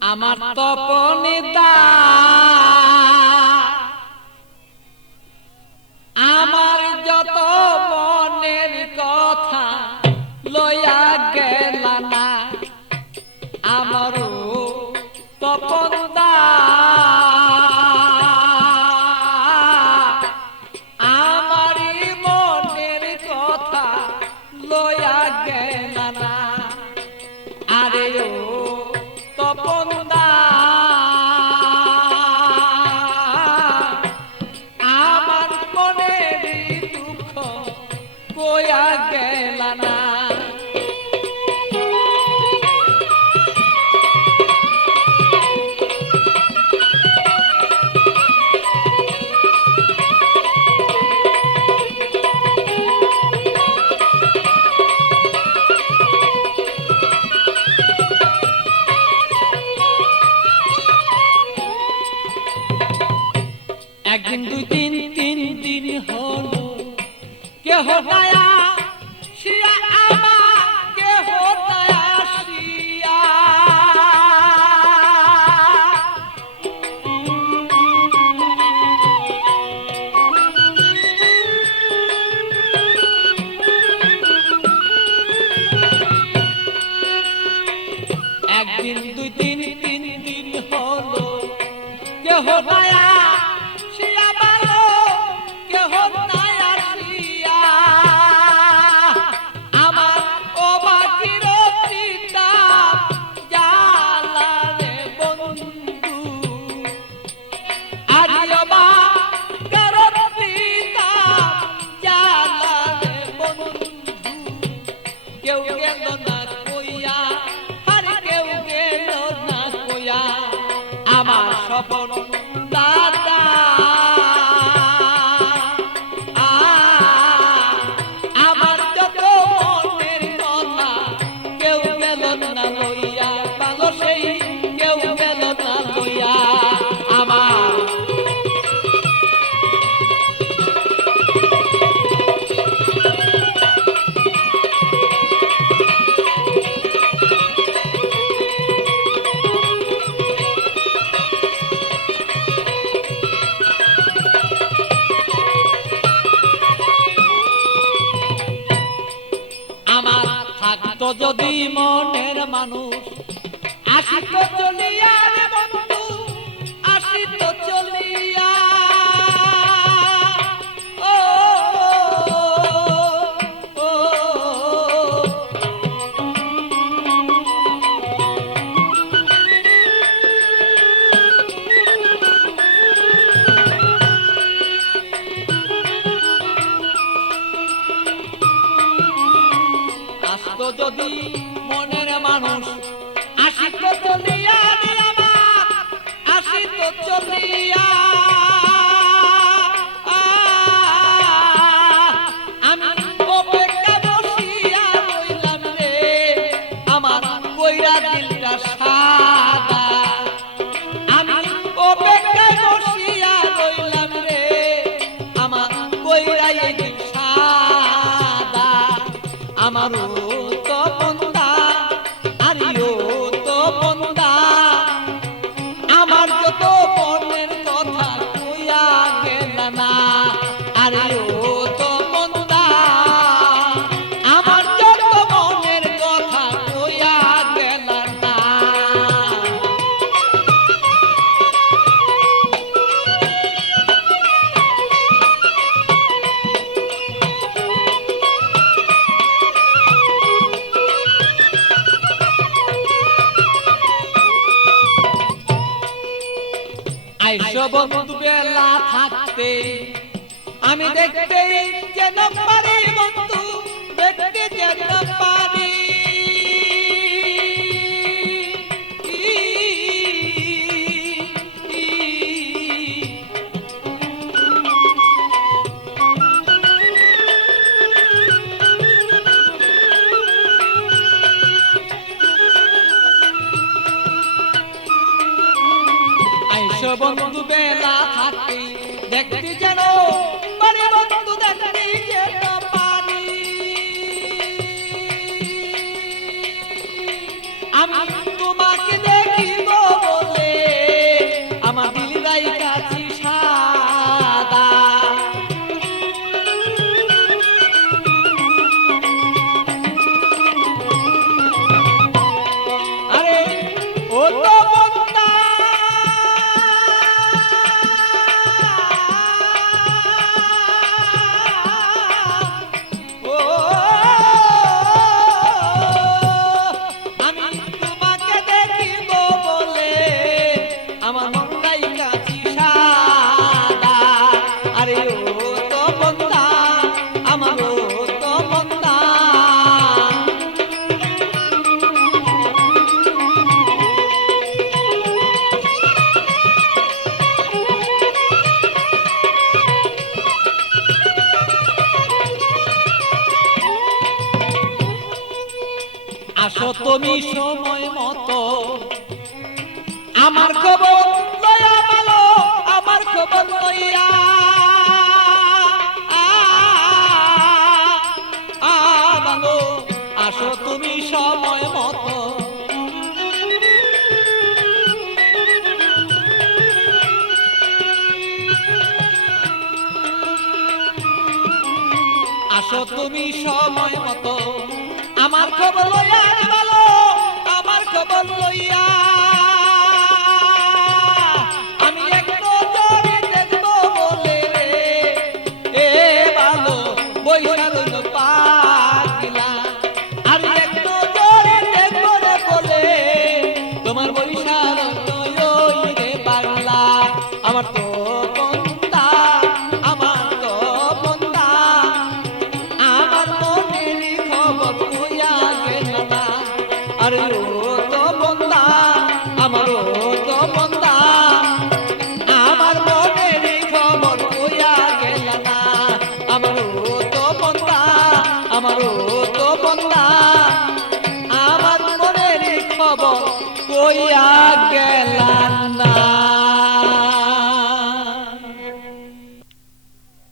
আমার তপনিতা আমার যত মনের কথা লইয়া গেল না আমারও তপনদা আমারই মনের কথা লইয়া গেল না আরে ও তপনদা আমার মনের দুঃখ কইয়া গেল না একদিন দুই দিন তিন দিন হলো কেহ দয়া শিয়া আমার কেহ দয়া শিয়া একদিন দুই দিন তিন দিন হলো কেহ দয়া আমার স্বপন দাদা আমার যত মনের কথা কেউ গেল না লইয়া ভালো সেই কেউ গেল না লইয়া আমার থাকতো যদি মনের মানুষ আসিত চলিয়া রে বন্ধু আসিত চলিয়া ও যদি মনের মানুষ আসিত চলিয়া রে আমার আসিত চলিয়া আমি অপেক্ষা বসিয়া রইলাম রে আমার কইরা দিলটা সাদা আমি অপেক্ষা বসিয়া রইলাম রে আমার কইরা দিল সাদা আমারও আমার যত মনের কথা কইয়া গেল না আরে ও তো মন্দা আমার যত মনের কথা কইয়া গেল না আইসো বন্ধু বেলা থাকতে আমি দেখতে যেন পারি বন্ধু দেখতে যেন পারি আইসো বন্ধু বেলা থাকতে দেখতে যেন পারি বন্ধু দেখতে যেন পারি আমি তোমাকে দেখিব তো বন্দা ও আমি তোমাকে দেখিব বলে আমার মনটাই কাছি সাদা আরে ও তো বন্দা আমার ও তো বন্দা আসো তুমি সময় মতো আমার খবর লইয়া ভালো আমার খবর লইয়া ভালো আসো তুমি সময় মতো আসো তুমি সময় মতো আমার খবর লইয়া ভালো আমার খবর লইয়া আমি এক নজরে দেখব বলে রে এ ভালো বৈশাখ পাগলা আমি এক নজরে দেখব রে বলে তোমার বৈশাখ রে পাগলা আমার তো বন্দা আমার তো বন্দা আমার মনের খবর কইয়া গেল না আরে ও তো বন্দা আমার ও তো বন্দা আমার মনের খবর কইয়া গেল না আমার ও তো বন্দা আমার ও তো বন্দা